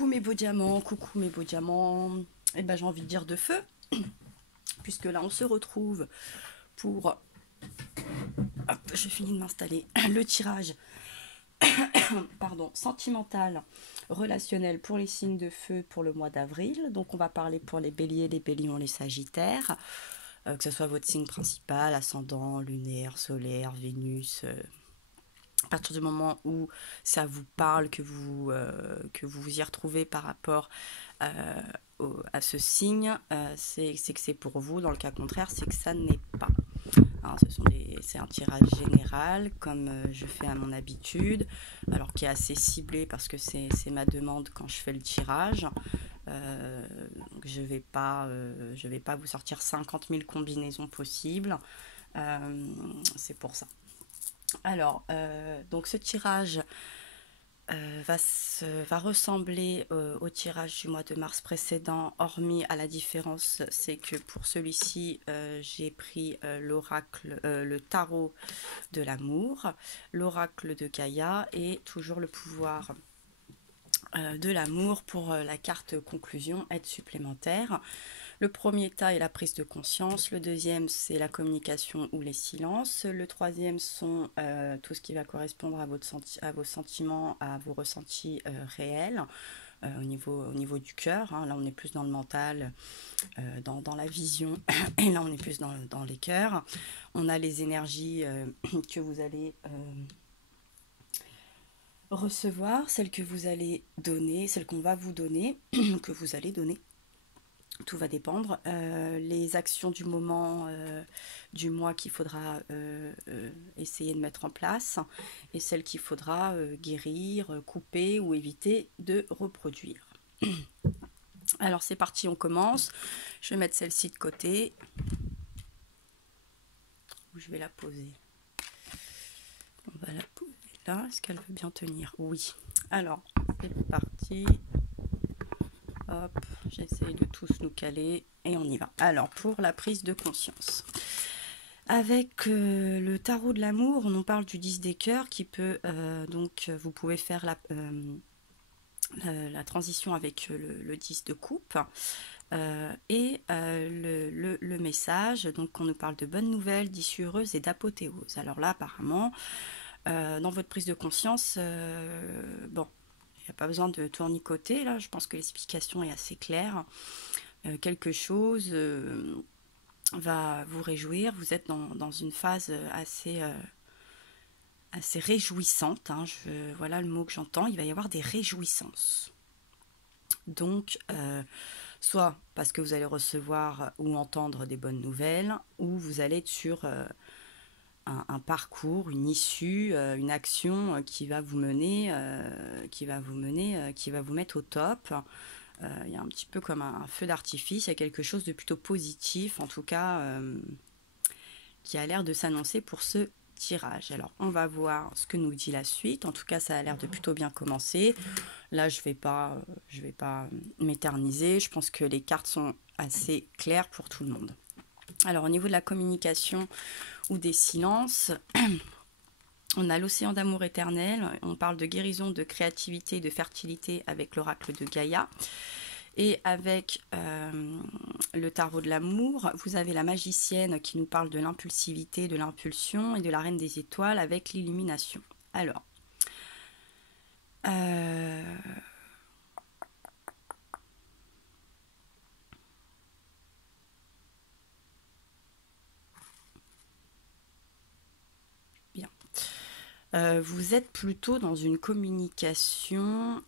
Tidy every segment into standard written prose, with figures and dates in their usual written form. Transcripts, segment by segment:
coucou mes beaux diamants, et ben j'ai envie de dire de feu, puisque là on se retrouve pour, hop, je finis de m'installer, le tirage, pardon, sentimental, relationnel pour les signes de feu pour le mois d'avril. Donc on va parler pour les béliers, les lions, les sagittaires, que ce soit votre signe principal, ascendant, lunaire, solaire, Vénus. À partir du moment où ça vous parle, que vous vous y retrouvez par rapport à ce signe, c'est que c'est pour vous. Dans le cas contraire, c'est que ça n'est pas. Alors, c'est un tirage général, comme je fais à mon habitude, alors qui est assez ciblé parce que c'est ma demande quand je fais le tirage. Donc je vais pas vous sortir 50 000 combinaisons possibles. C'est pour ça. Alors, donc ce tirage va ressembler au tirage du mois de mars précédent, hormis à la différence, c'est que pour celui-ci, j'ai pris l'oracle, le tarot de l'amour, l'oracle de Gaïa et toujours le pouvoir de l'amour pour la carte conclusion, aide supplémentaire. Le premier tas est la prise de conscience, le deuxième c'est la communication ou les silences, le troisième sont tout ce qui va correspondre à vos sentiments, à vos ressentis réels au niveau du cœur. Hein. Là on est plus dans le mental, dans la vision, et là on est plus dans les cœurs. On a les énergies que vous allez recevoir, celles que vous allez donner, celles qu'on va vous donner, que vous allez donner. Tout va dépendre. Les actions du moment, du mois qu'il faudra essayer de mettre en place et celles qu'il faudra guérir, couper ou éviter de reproduire. Alors c'est parti, on commence. Je vais mettre celle-ci de côté. Je vais la poser. On va la poser là. Est-ce qu'elle veut bien tenir? Oui. Alors, c'est parti. Hop, j'essaye de tous nous caler et on y va. Alors, pour la prise de conscience. Avec le tarot de l'amour, on parle du 10 des cœurs qui peut, donc, vous pouvez faire la transition avec le 10 de coupe. Et le message, donc on nous parle de bonnes nouvelles, d'issue heureuse et d'apothéose. Alors là, apparemment, dans votre prise de conscience, bon, il n'y a pas besoin de tournicoter, là, je pense que l'explication est assez claire. Quelque chose va vous réjouir, vous êtes dans une phase assez réjouissante, hein. Voilà le mot que j'entends, il va y avoir des réjouissances. Donc, soit parce que vous allez recevoir ou entendre des bonnes nouvelles, ou vous allez être sur un parcours, une issue, une action qui va vous mener, qui va vous mettre au top. Il y a un petit peu comme un feu d'artifice, il y a quelque chose de plutôt positif, en tout cas, qui a l'air de s'annoncer pour ce tirage. Alors, on va voir ce que nous dit la suite. En tout cas, ça a l'air de plutôt bien commencer. Là, je vais pas m'éterniser. Je pense que les cartes sont assez claires pour tout le monde. Alors, au niveau de la communication ou des silences, on a l'océan d'amour éternel. On parle de guérison, de créativité, de fertilité avec l'oracle de Gaïa. Et avec le tarot de l'amour, vous avez la magicienne qui nous parle de l'impulsivité, de l'impulsion et de la reine des étoiles avec l'illumination. Alors, bien. Vous êtes plutôt dans une communication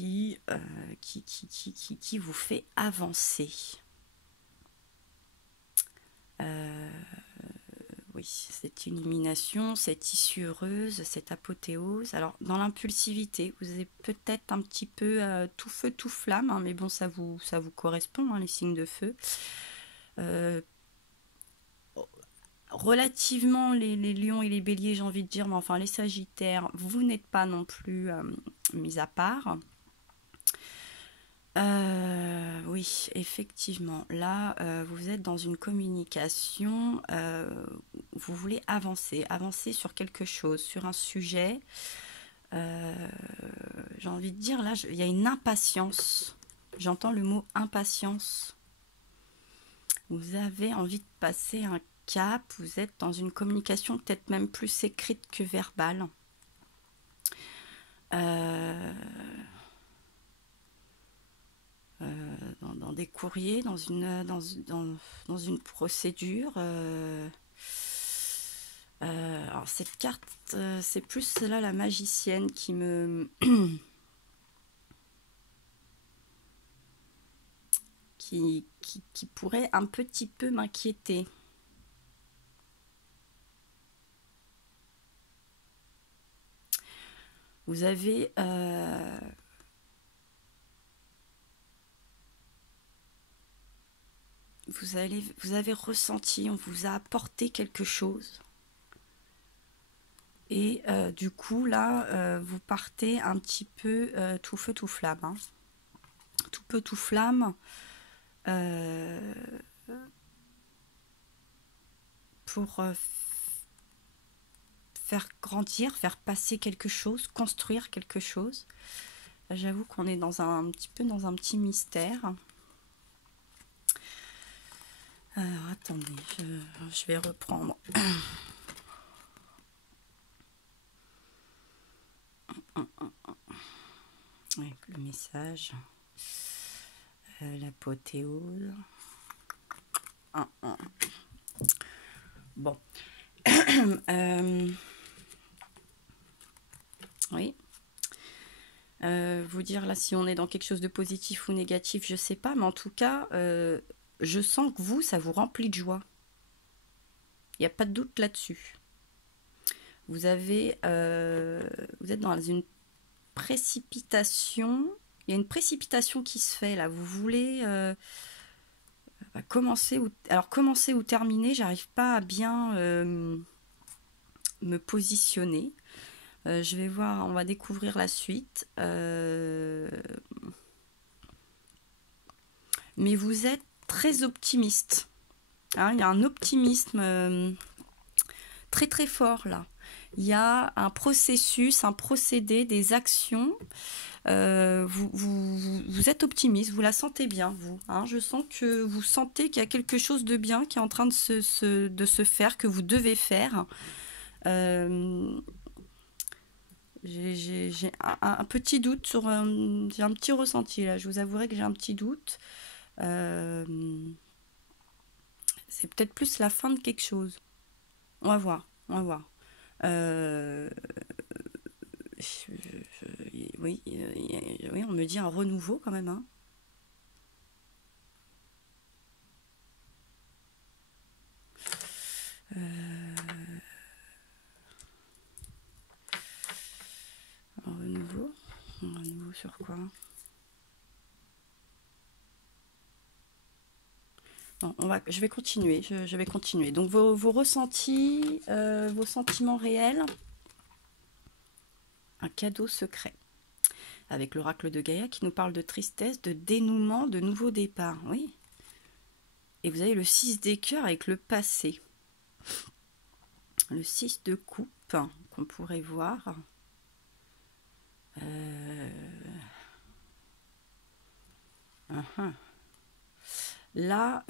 qui vous fait avancer. Oui, cette illumination, cette issue heureuse, cette apothéose. Alors, dans l'impulsivité, vous êtes peut-être un petit peu tout feu, tout flamme, hein, mais bon, ça vous correspond, hein, les signes de feu. Relativement les lions et les béliers, j'ai envie de dire, mais enfin les sagittaires, vous n'êtes pas non plus mis à part. Oui, effectivement. Là, vous êtes dans une communication, vous voulez avancer, avancer sur quelque chose, sur un sujet. Euh, j'ai envie de dire, là, il y a une impatience. J'entends le mot impatience. Vous avez envie de passer un cap, vous êtes dans une communication peut-être même plus écrite que verbale. Euh, dans des courriers, dans une procédure. Alors cette carte, c'est plus là la magicienne qui me qui pourrait un petit peu m'inquiéter. Vous avez vous avez ressenti, on vous a apporté quelque chose. Et du coup, là, vous partez un petit peu tout feu, tout flamme. Hein. Tout peu, tout flamme. Pour faire grandir, faire passer quelque chose, construire quelque chose. J'avoue qu'on est dans un petit peu dans un petit mystère. Alors, attendez, je vais reprendre. Avec le message. L'apothéose. Bon. Oui. Vous dire là si on est dans quelque chose de positif ou négatif, je sais pas, mais en tout cas, je sens que vous, ça vous remplit de joie. Il n'y a pas de doute là-dessus. Vous avez, vous êtes dans une précipitation. Il y a une précipitation qui se fait là. Vous voulez commencer ou terminer. J'arrive pas à bien me positionner. Je vais voir. On va découvrir la suite. Mais vous êtes très optimiste. Hein, il y a un optimisme très très fort là. Il y a un processus, un procédé, des actions. Vous êtes optimiste, vous la sentez bien, vous. Hein, je sens que vous sentez qu'il y a quelque chose de bien qui est en train de se faire, que vous devez faire. J'ai un petit doute sur j'ai un petit ressenti là. Je vous avouerai que j'ai un petit doute. C'est peut-être plus la fin de quelque chose. On va voir, on va voir. Oui, oui, on me dit un renouveau quand même. Hein. Un renouveau. Un renouveau sur quoi? Non, je vais continuer. Je vais continuer. Donc vos ressentis, vos sentiments réels. Un cadeau secret. Avec l'oracle de Gaïa qui nous parle de tristesse, de dénouement, de nouveau départ. Oui. Et vous avez le 6 d'écœurs avec le passé. Le 6 de coupe qu'on pourrait voir. Là,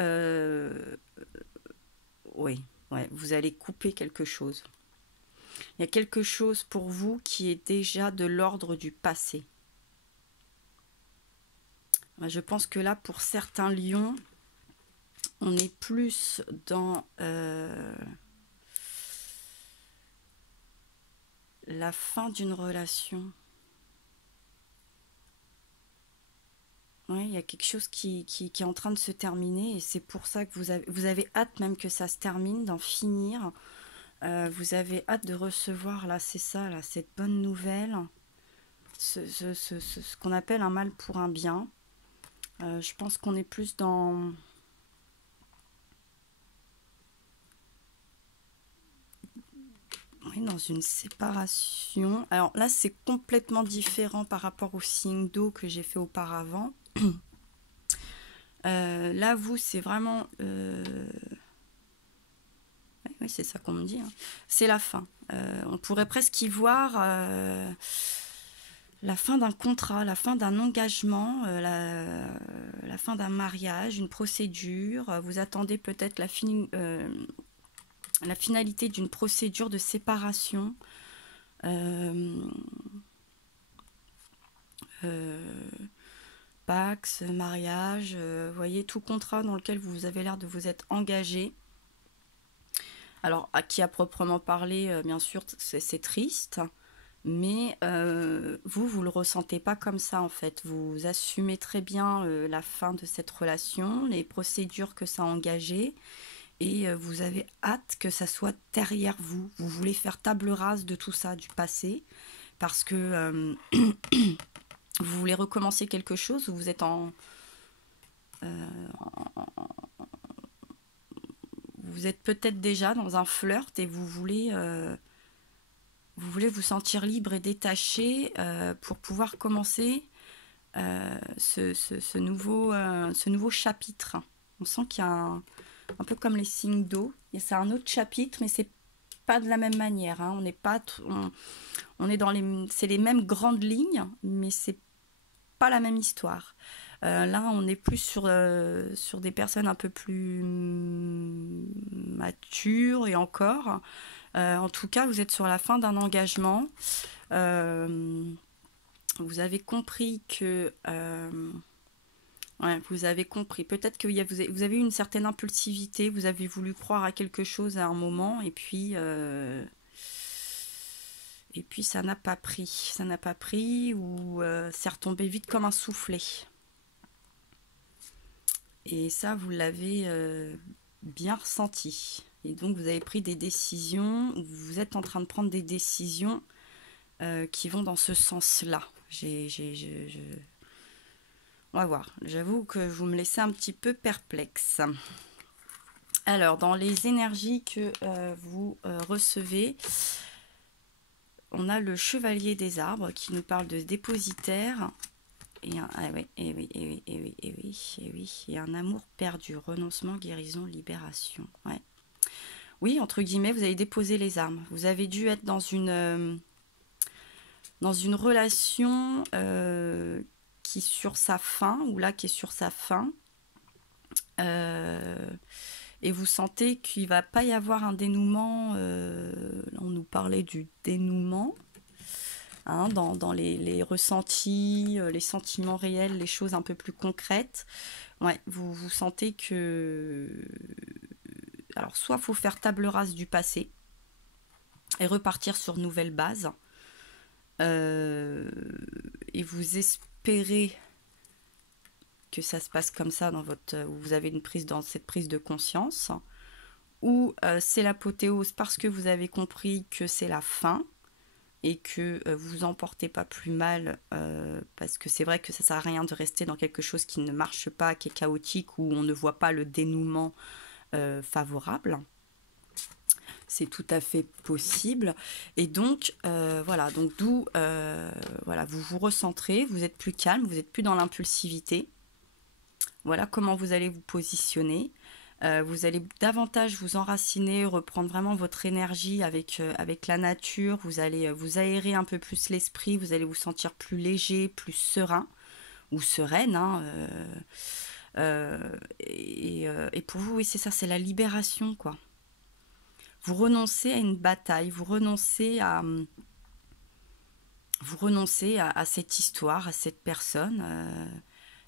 oui, ouais, vous allez couper quelque chose. Il y a quelque chose pour vous qui est déjà de l'ordre du passé. Je pense que là, pour certains lions, on est plus dans la fin d'une relation. Oui, il y a quelque chose qui est en train de se terminer et c'est pour ça que vous avez hâte même que ça se termine, d'en finir. Vous avez hâte de recevoir, là, c'est ça, là, cette bonne nouvelle, ce qu'on appelle un mal pour un bien. Je pense qu'on est plus dans... Oui, dans une séparation. Alors là, c'est complètement différent par rapport au signe d'eau que j'ai fait auparavant. Là, vous, c'est vraiment... Oui, c'est ça qu'on me dit. Hein. C'est la fin. On pourrait presque y voir la fin d'un contrat, la fin d'un engagement, la fin d'un mariage, une procédure. Vous attendez peut-être la finalité d'une procédure de séparation. Pax, mariage, voyez, tout contrat dans lequel vous avez l'air de vous être engagé. Alors, à qui à proprement parler, bien sûr, c'est triste, mais vous le ressentez pas comme ça, en fait. Vous assumez très bien la fin de cette relation, les procédures que ça a engagées, et vous avez hâte que ça soit derrière vous. Vous voulez faire table rase de tout ça, du passé, parce que vous voulez recommencer quelque chose, vous êtes vous êtes peut-être déjà dans un flirt et vous voulez vous sentir libre et détaché pour pouvoir commencer ce nouveau chapitre. On sent qu'il y a un peu comme les signes d'eau, et c'est un autre chapitre, mais c'est pas de la même manière. Hein. On n'est pas, on est dans c'est les mêmes grandes lignes, mais c'est pas la même histoire. Là, on est plus sur des personnes un peu plus matures et encore. En tout cas, vous êtes sur la fin d'un engagement. Vous avez compris que... ouais, vous avez compris. Peut-être que vous avez eu une certaine impulsivité. Vous avez voulu croire à quelque chose à un moment et puis ça n'a pas pris. Ça n'a pas pris ou c'est retombé vite comme un soufflet. Et ça, vous l'avez bien ressenti. Et donc, vous avez pris des décisions, vous êtes en train de prendre des décisions qui vont dans ce sens-là. On va voir. J'avoue que vous me laissez un petit peu perplexe. Alors, dans les énergies que vous recevez, on a le chevalier des arbres qui nous parle de dépositaire. Et un amour perdu, renoncement, guérison, libération. Ouais. Oui, entre guillemets, vous avez déposé les armes. Vous avez dû être dans une relation qui est sur sa fin, ou là qui est sur sa fin. Et vous sentez qu'il ne va pas y avoir un dénouement. On nous parlait du dénouement. Hein, dans les ressentis, les sentiments réels, les choses un peu plus concrètes. Ouais, vous sentez que... Alors, soit il faut faire table rase du passé et repartir sur nouvelle base. Et vous espérez que ça se passe comme ça vous avez dans cette prise de conscience. Ou c'est l'apothéose parce que vous avez compris que c'est la fin. Et que vous en portez pas plus mal, parce que c'est vrai que ça sert à rien de rester dans quelque chose qui ne marche pas, qui est chaotique, où on ne voit pas le dénouement favorable. C'est tout à fait possible. Et donc, voilà, donc d'où, voilà, vous vous recentrez, vous êtes plus calme, vous n'êtes plus dans l'impulsivité. Voilà comment vous allez vous positionner. Vous allez davantage vous enraciner, reprendre vraiment votre énergie avec la nature. Vous allez vous aérer un peu plus l'esprit. Vous allez vous sentir plus léger, plus serein ou sereine. Hein, et pour vous, oui, c'est ça, c'est la libération, quoi. Vous renoncez à une bataille. Vous renoncez à cette histoire, à cette personne.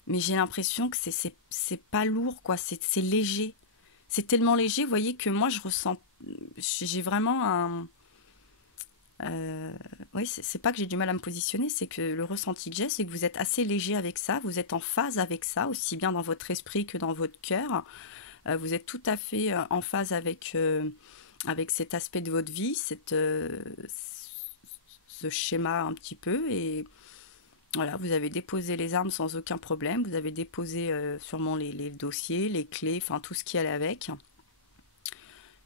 Mais j'ai l'impression que c'est pas lourd, quoi. C'est léger. C'est tellement léger, vous voyez, que moi, j'ai vraiment un... oui, c'est pas que j'ai du mal à me positionner, c'est que le ressenti que j'ai, c'est que vous êtes assez léger avec ça, vous êtes en phase avec ça, aussi bien dans votre esprit que dans votre cœur. Vous êtes tout à fait en phase avec cet aspect de votre vie, ce schéma un petit peu, et... Voilà, vous avez déposé les armes sans aucun problème. Vous avez déposé sûrement les dossiers, les clés, enfin tout ce qui allait avec.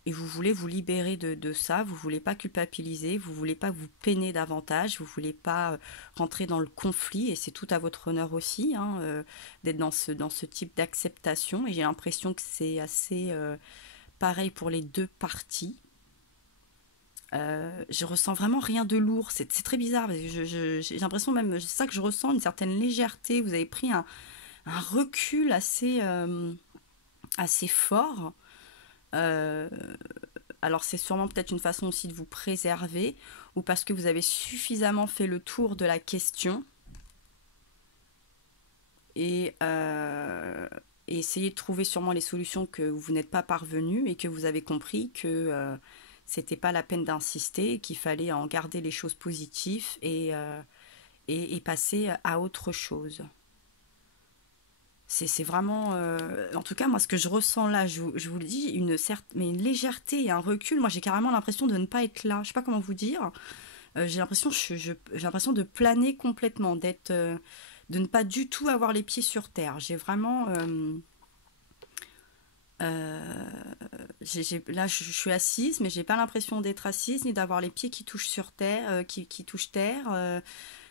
et vous voulez vous libérer de ça, vous voulez pas culpabiliser, vous voulez pas vous peiner davantage, vous voulez pas rentrer dans le conflit, et c'est tout à votre honneur aussi, hein, d'être dans ce type d'acceptation, et j'ai l'impression que c'est assez pareil pour les deux parties. Je ressens vraiment rien de lourd, c'est très bizarre, j'ai l'impression même, c'est ça que je ressens, une certaine légèreté, vous avez pris un recul assez fort. Euh, alors c'est sûrement peut-être une façon aussi de vous préserver, ou parce que vous avez suffisamment fait le tour de la question, et, euh, et essayer de trouver sûrement les solutions que vous n'êtes pas parvenu, et que vous avez compris que c'était pas la peine d'insister, qu'il fallait en garder les choses positives, et passer à autre chose. C'est vraiment, en tout cas, moi, ce que je ressens là, je vous le dis, mais une légèreté et un recul. Moi, j'ai carrément l'impression de ne pas être là. Je sais pas comment vous dire. J'ai l'impression, j'ai l'impression de planer complètement, de ne pas du tout avoir les pieds sur terre. J'ai vraiment, euh, là, je suis assise, mais j'ai pas l'impression d'être assise ni d'avoir les pieds qui touchent sur terre, qui touchent terre.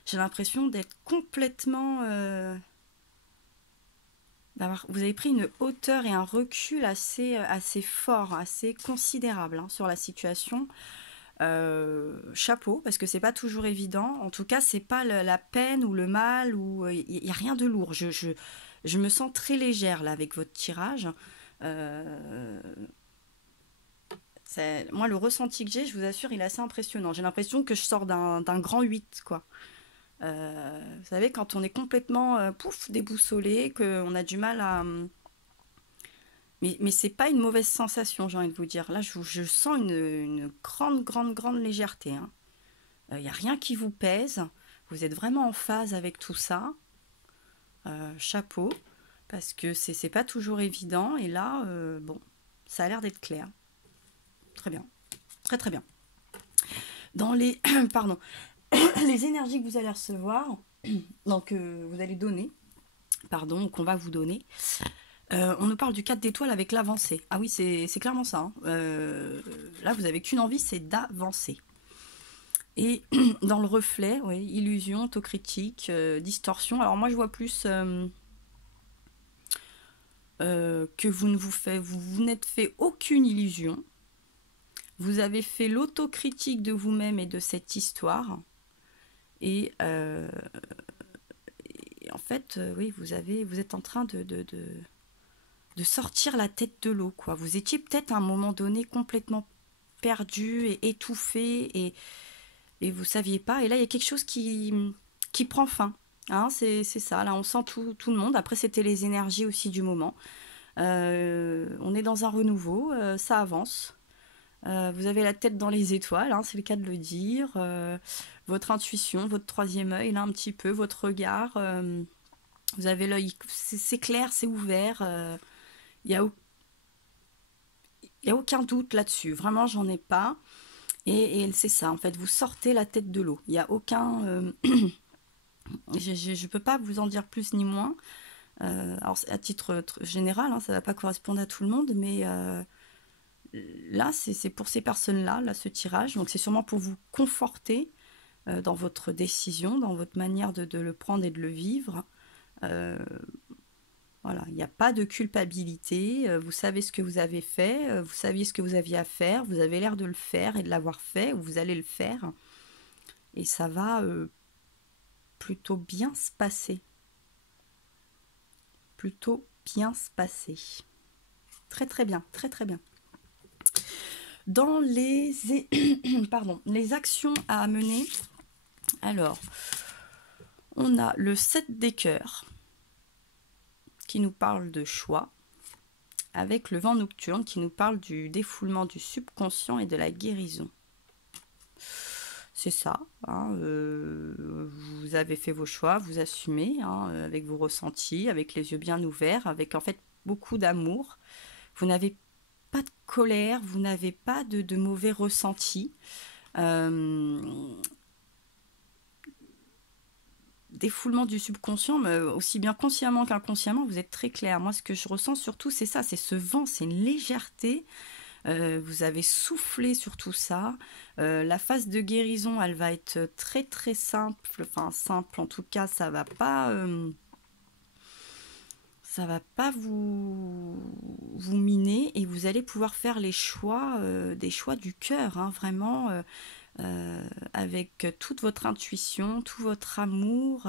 J'ai l'impression d'être complètement vous avez pris une hauteur et un recul assez fort, assez considérable, hein, sur la situation. Chapeau, parce que c'est pas toujours évident. En tout cas, c'est pas la peine ou le mal, ou il n'y a rien de lourd. Je me sens très légère là avec votre tirage. Euh, Moi, le ressenti que j'ai, je vous assure, il est assez impressionnant. J'ai l'impression que je sors d'un grand 8, quoi. Vous savez, quand on est complètement pouf, déboussolé, qu'on a du mal à. Mais c'est pas une mauvaise sensation, j'ai envie de vous dire. Là, je sens une grande, grande, grande légèreté, hein. Il n'y a rien qui vous pèse. Vous êtes vraiment en phase avec tout ça. Chapeau. Parce que c'est pas toujours évident. Et là, bon, ça a l'air d'être clair. Très bien. Très, très bien. Dans les. Pardon. Les énergies que vous allez recevoir, donc vous allez donner, pardon, qu'on va vous donner. On nous parle du 4 d'étoiles avec l'avancée. Ah oui, c'est clairement ça, hein. Là, vous n'avez qu'une envie, c'est d'avancer. Et dans le reflet, oui, illusion, autocritique, distorsion. Alors moi, je vois plus que vous n'êtes fait aucune illusion. Vous avez fait l'autocritique de vous-même et de cette histoire. Et en fait, oui, vous êtes en train de sortir la tête de l'eau, quoi. Vous étiez peut-être à un moment donné complètement perdu et étouffé, et vous saviez pas. Et là, il y a quelque chose qui prend fin. Hein, c'est ça, là, on sent tout le monde. Après, c'était les énergies aussi du moment. On est dans un renouveau, ça avance. Vous avez la tête dans les étoiles, hein, c'est le cas de le dire. Votre intuition, votre troisième œil, là un petit peu, votre regard. Vous avez l'œil, c'est clair, c'est ouvert. Il n'y a, y a aucun doute là-dessus. Vraiment, j'en ai pas. Et c'est ça, en fait, vous sortez la tête de l'eau. Il n'y a aucun... je ne peux pas vous en dire plus ni moins. Alors, à titre général, hein, ça ne va pas correspondre à tout le monde, mais là, c'est pour ces personnes-là, là, ce tirage. Donc, c'est sûrement pour vous conforter dans votre décision, dans votre manière de le prendre et de le vivre. Voilà, il n'y a pas de culpabilité, vous savez ce que vous avez fait, vous saviez ce que vous aviez à faire, vous avez l'air de le faire et de l'avoir fait, ou vous allez le faire, et ça va plutôt bien se passer. Plutôt bien se passer. Très très bien, très très bien. Dans pardon, les actions à mener, alors, on a le 7 des cœurs, qui nous parle de choix, avec le vent nocturne qui nous parle du défoulement du subconscient et de la guérison. C'est ça, hein, vous avez fait vos choix, vous assumez, hein, avec vos ressentis, avec les yeux bien ouverts, avec en fait beaucoup d'amour. Vous n'avez pas de colère, vous n'avez pas de mauvais ressentis. Défoulement du subconscient, mais aussi bien consciemment qu'inconsciemment, vous êtes très clair. Moi, ce que je ressens surtout, c'est ça, c'est ce vent, c'est une légèreté. Vous avez soufflé sur tout ça. La phase de guérison, elle va être très très simple. Enfin, simple en tout cas, ça va pas vous miner et vous allez pouvoir faire les choix, des choix du cœur, hein, vraiment, avec toute votre intuition, tout votre amour.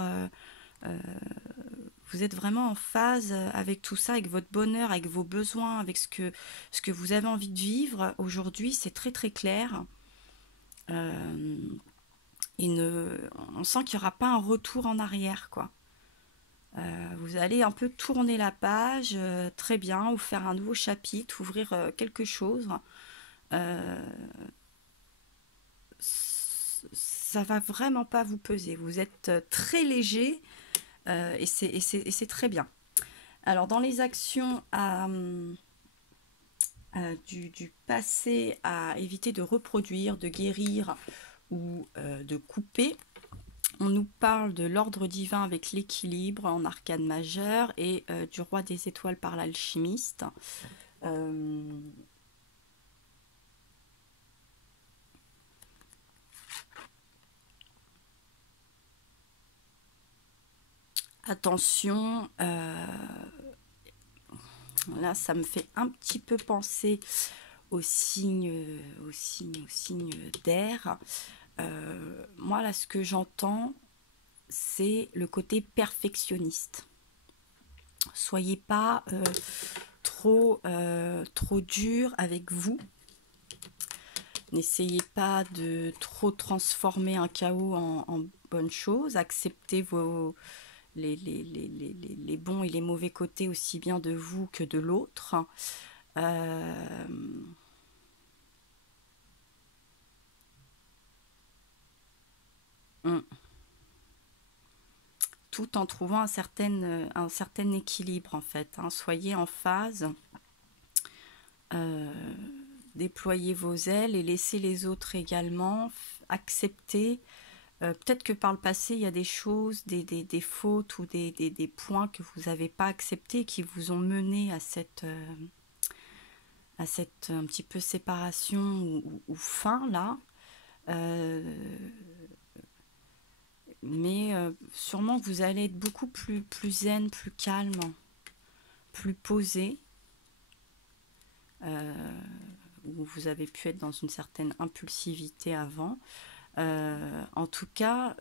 Vous êtes vraiment en phase avec tout ça, avec votre bonheur, avec vos besoins, avec ce que vous avez envie de vivre. Aujourd'hui, c'est très très clair. Euh, on sent qu'il n'y aura pas un retour en arrière, quoi. Vous allez un peu tourner la page, très bien, ou faire un nouveau chapitre, ouvrir quelque chose. Euh, ça va vraiment pas vous peser. Vous êtes très léger et c'est très bien. Alors, dans les actions du passé à éviter de reproduire, de guérir ou de couper, on nous parle de l'ordre divin avec l'équilibre en arcane majeur et du roi des étoiles par l'alchimiste. Attention, là ça me fait un petit peu penser aux signes, aux signes d'air. Moi là ce que j'entends, c'est le côté perfectionniste. Soyez pas trop dur avec vous. N'essayez pas de trop transformer un chaos en bonne chose. Acceptez les bons et les mauvais côtés aussi bien de vous que de l'autre. Tout en trouvant un certain équilibre en fait, hein. Soyez en phase, déployez vos ailes et laissez les autres également accepter. Peut-être que par le passé, il y a des choses, des fautes ou des points que vous n'avez pas acceptés qui vous ont mené à cette un petit peu séparation ou fin là. Mais sûrement que vous allez être beaucoup plus zen, plus calme, plus posé. Où vous avez pu être dans une certaine impulsivité avant. En tout cas,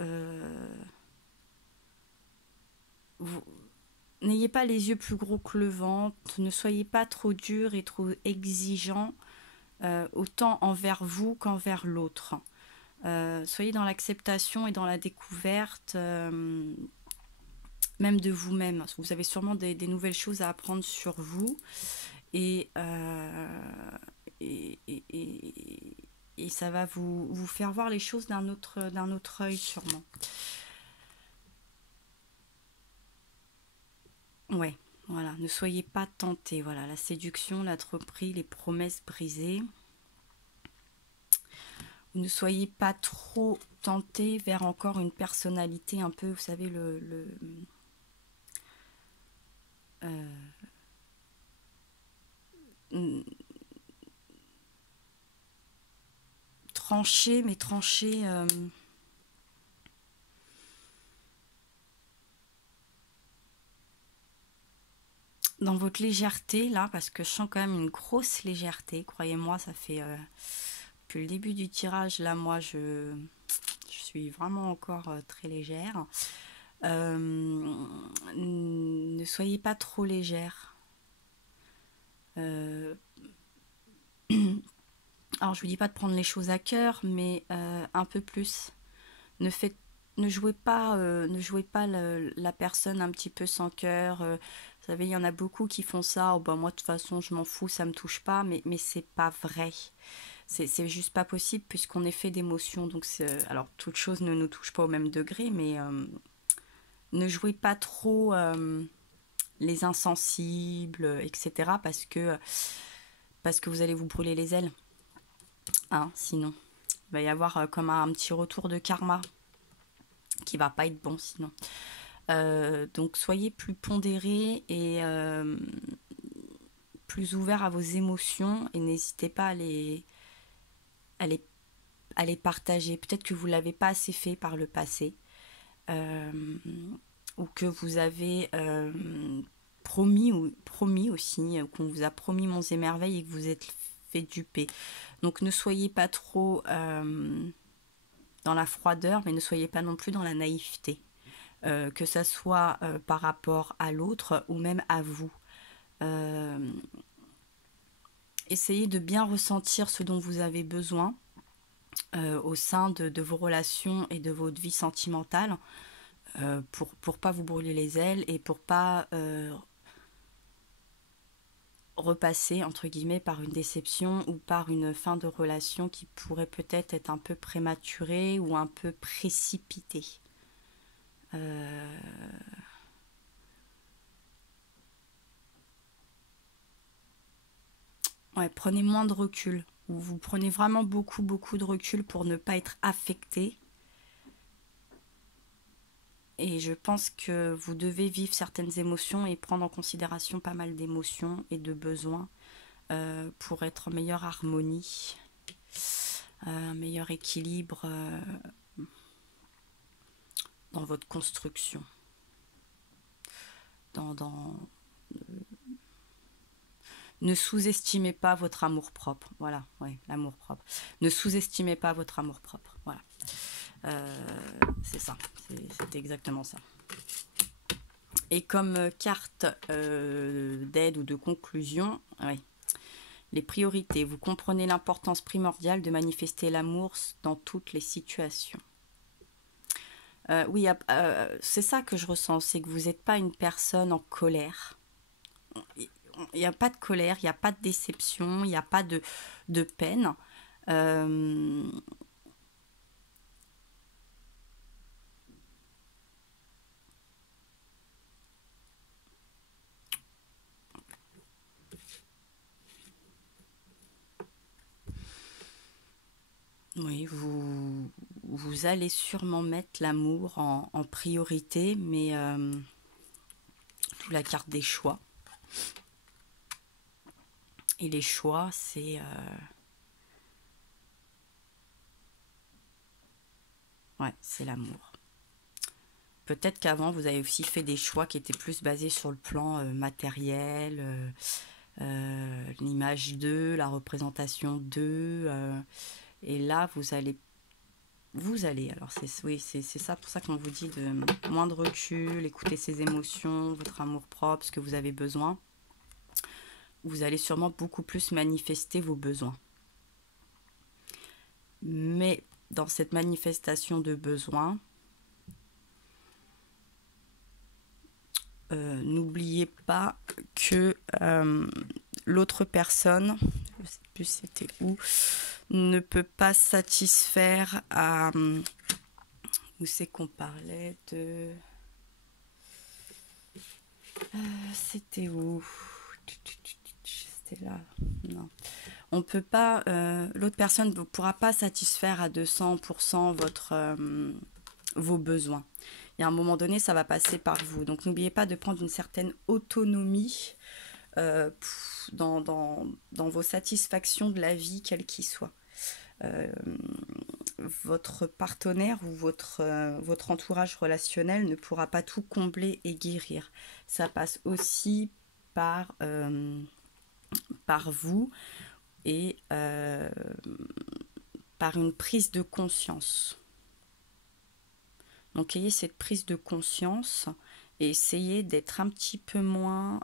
n'ayez pas les yeux plus gros que le ventre, ne soyez pas trop dur et trop exigeant, autant envers vous qu'envers l'autre. Soyez dans l'acceptation et dans la découverte, même de vous-même. Vous avez sûrement des nouvelles choses à apprendre sur vous et ça va vous faire voir les choses d'un autre œil sûrement. Ouais, voilà, ne soyez pas tentés. Voilà, la séduction, la tromperie, les promesses brisées. Ne soyez pas trop tentés vers encore une personnalité un peu, vous savez, tranché, mais tranché dans votre légèreté, là, parce que je sens quand même une grosse légèreté. Croyez-moi, ça fait depuis le début du tirage, là, moi, je suis vraiment encore très légère. Ne soyez pas trop légère. Alors, je vous dis pas de prendre les choses à cœur, mais un peu plus. Ne faites ne jouez pas, la personne un petit peu sans cœur. Vous savez, il y en a beaucoup qui font ça. Oh, bah, moi, de toute façon, je m'en fous, ça me touche pas. Mais c'est pas vrai. C'est juste pas possible puisqu'on est fait d'émotions. Donc, alors, toute chose ne nous touche pas au même degré, mais ne jouez pas trop les insensibles, etc. Parce que vous allez vous brûler les ailes. Hein, sinon, il va y avoir comme un petit retour de karma qui va pas être bon sinon. Donc soyez plus pondérés et plus ouvert à vos émotions et n'hésitez pas à les, à les partager. Peut-être que vous ne l'avez pas assez fait par le passé, ou que vous avez promis aussi, qu'on vous a promis monts et merveilles et que vous êtes fait duper. Donc ne soyez pas trop dans la froideur, mais ne soyez pas non plus dans la naïveté. Que ça soit par rapport à l'autre ou même à vous. Essayez de bien ressentir ce dont vous avez besoin au sein de vos relations et de votre vie sentimentale pour pas vous brûler les ailes et pour pas repasser entre guillemets par une déception ou par une fin de relation qui pourrait peut-être être un peu prématurée ou un peu précipitée. Ouais, prenez moins de recul. Vous prenez vraiment beaucoup de recul pour ne pas être affecté. Et je pense que vous devez vivre certaines émotions et prendre en considération pas mal d'émotions et de besoins pour être en meilleure harmonie, un meilleur équilibre dans votre construction. Ne sous-estimez pas votre amour-propre. Voilà, ouais, l'amour-propre. Ne sous-estimez pas votre amour-propre. Voilà. C'est ça. C'est exactement ça. Et comme carte d'aide ou de conclusion, ouais, les priorités. Vous comprenez l'importance primordiale de manifester l'amour dans toutes les situations. Oui, c'est ça que je ressens, c'est que vous n'êtes pas une personne en colère. Il n'y a pas de colère, il n'y a pas de déception, il n'y a pas de peine. Oui, vous allez sûrement mettre l'amour en priorité, mais sous la carte des choix. Et les choix, c'est c'est l'amour. Peut-être qu'avant, vous avez aussi fait des choix qui étaient plus basés sur le plan matériel, l'image d'eux, la représentation d'eux. Et là, vous allez, alors c'est ça pour ça qu'on vous dit de moins de recul, écouter ses émotions, votre amour-propre, ce que vous avez besoin. Vous allez sûrement beaucoup plus manifester vos besoins. Mais dans cette manifestation de besoins, n'oubliez pas que l'autre personne, je ne sais plus c'était où, ne peut pas satisfaire à... Où c'est qu'on parlait de... c'était où? C'était là. Non. On peut pas... l'autre personne ne pourra pas satisfaire à 200% vos besoins. Il y a un moment donné, ça va passer par vous. Donc, n'oubliez pas de prendre une certaine autonomie dans vos satisfactions de la vie, quelle qu'il soit. Votre partenaire ou votre entourage relationnel ne pourra pas tout combler et guérir. Ça passe aussi par vous et par une prise de conscience. Donc ayez cette prise de conscience et essayez d'être un petit peu moins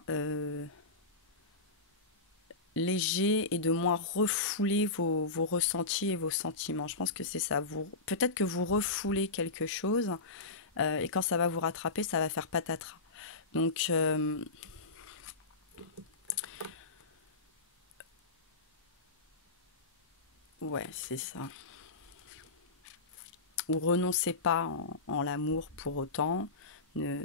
léger et de moins refouler vos ressentis et vos sentiments. Je pense que c'est ça. Peut-être que vous refoulez quelque chose et quand ça va vous rattraper, ça va faire patatras. Donc ouais, c'est ça. Ou renoncez pas en l'amour pour autant, mais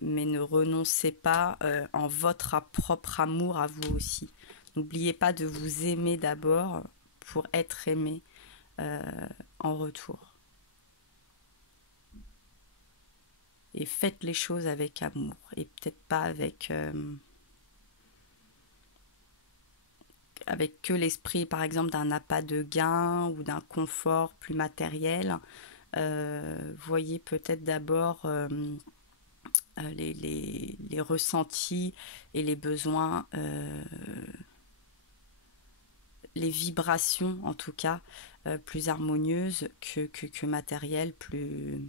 ne renoncez pas en votre propre amour à vous aussi. N'oubliez pas de vous aimer d'abord pour être aimé en retour. Et faites les choses avec amour et peut-être pas avec avec que l'esprit, par exemple, d'un appât de gain ou d'un confort plus matériel, voyez peut-être d'abord les ressentis et les besoins, les vibrations en tout cas, plus harmonieuses que matérielles, plus...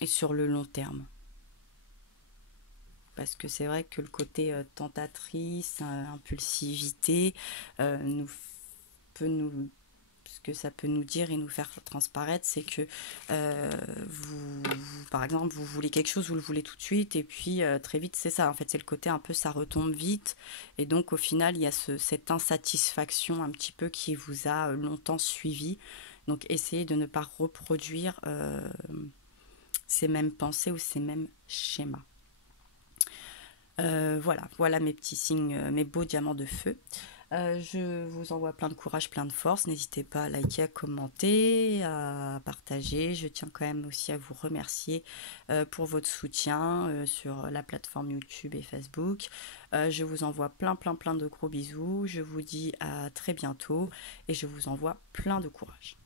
et sur le long terme. Parce que c'est vrai que le côté tentatrice, impulsivité, nous peut nous... ce que ça peut nous dire et nous faire transparaître, c'est que par exemple, vous voulez quelque chose, vous le voulez tout de suite, et puis très vite, c'est ça. En fait, c'est le côté un peu, ça retombe vite, et donc au final, il y a cette insatisfaction un petit peu qui vous a longtemps suivi. Donc, essayez de ne pas reproduire ces mêmes pensées ou ces mêmes schémas. Voilà mes petits signes, mes beaux diamants de feu. Je vous envoie plein de courage, plein de force. N'hésitez pas à liker, à commenter, à partager. Je tiens quand même aussi à vous remercier pour votre soutien sur la plateforme YouTube et Facebook. Je vous envoie plein de gros bisous. Je vous dis à très bientôt et je vous envoie plein de courage.